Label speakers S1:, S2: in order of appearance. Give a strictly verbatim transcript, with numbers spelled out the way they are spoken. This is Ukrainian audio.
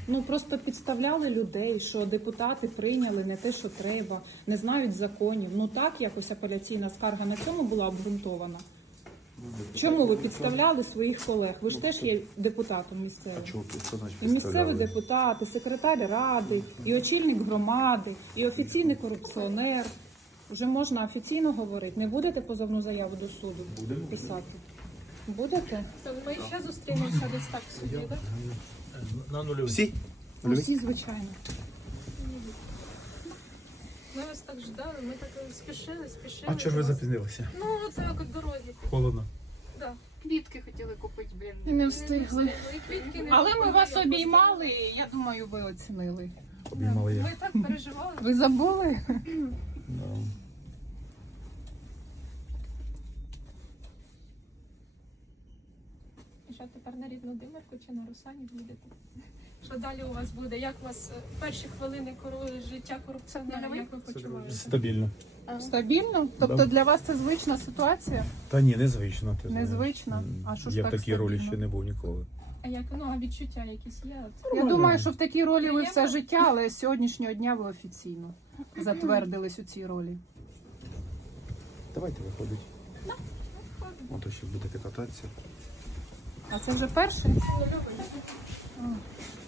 S1: Ну просто підставляли людей, що депутати прийняли не те, що треба, не знають законів. Ну так якось апеляційна скарга на цьому була обґрунтована. Чому ви підставляли своїх колег? Ви ж теж є депутатом місцевим.
S2: А чого тут? Що значить
S1: І місцеві
S2: підставляли?
S1: депутати, секретар ради, і очільник громади, і офіційний корупціонер. Вже можна офіційно говорити. Не будете позовну заяву до суду
S2: Будемо.
S1: писати? Будете?
S3: То ми ще зустрінемося десь так в суді, так?
S4: На нульовий.
S2: Всі?
S1: Усі, звичайно.
S3: Ми вас так ждали, ми так спішили, спішили.
S2: А чого ж ви
S3: до вас.
S2: запізнилися?
S3: Ну, це як у дорозі.
S2: Холодно.
S3: Да.
S5: Квітки хотіли купити, блін.
S1: І не встигли.
S3: І квітки не
S1: Але ми
S3: купили,
S1: вас
S3: я
S1: обіймали, і я думаю, ви оцінили.
S2: Обіймали
S3: просто-
S2: я.
S3: Ми так переживали.
S1: Ви забули?
S2: Да.
S3: І що тепер на рідну Димирку чи на Русані будете? Що далі у вас буде? Як у вас е, перші хвилини кору- життя корупціонера, як ви почуваєте?
S2: Стабільно.
S1: Стабільно? Тобто
S2: Да.
S1: для вас це звична ситуація?
S2: Та ні, незвично. Ти знаєш.
S1: Незвично?
S2: М,
S1: А що ж
S2: Я в
S1: так
S2: такій ролі
S1: стабільно?
S2: ще не був ніколи.
S3: А як ну, а відчуття якісь є? От.
S1: Я думаю, що в такій ролі ви все
S3: Приємно.
S1: життя, але з сьогоднішнього дня ви офіційно затвердились у цій ролі.
S2: Давайте виходить. Ото ще будете кататися.
S1: А це вже перший?
S3: Ну, любить.